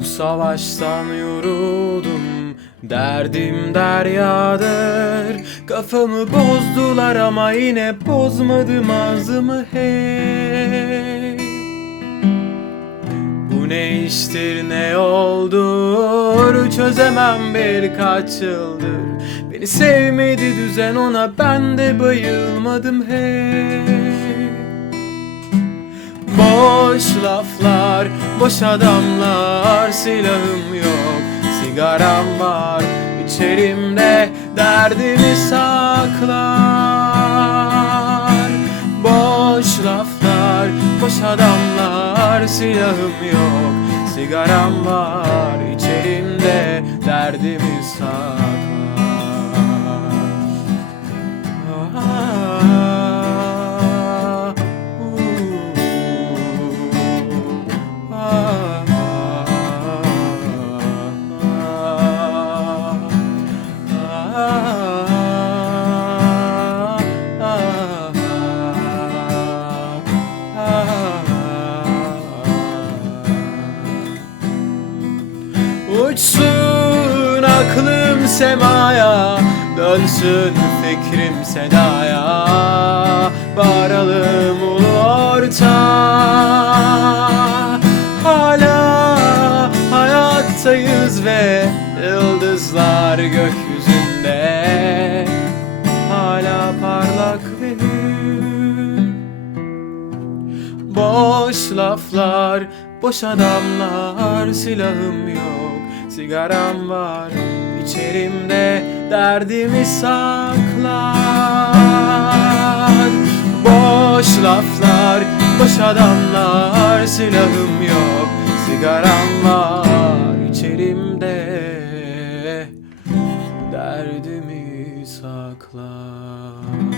Bu savaştan yoruldum Derdim deryadır. Kafamı bozdular ama yine bozmadım ağzımı hey. Bu ne iştir ne oldur? Çözemem birkaç yıldır. Beni sevmedi düzen ona ben de bayılmadım hey. Boş laflar, boş adamlar Silahım yok, sigaram var. İçerimde derdimi saklar. Boş laflar, boş adamlar Silahım yok, sigaram var. İçerimde derdimi saklar Uçsun aklım semaya Dönsün fikrim sedaya. Bağıralım ulu orta Hala hayattayız ve Yıldızlar gökyüzünde. Hala parlak ve Boş laflar, boş adamlar Silahım yok, sigaram var İçerimde derdimi saklar. Boş laflar, boş adamlar Silahım yok, sigaram var İçerimde derdimi saklar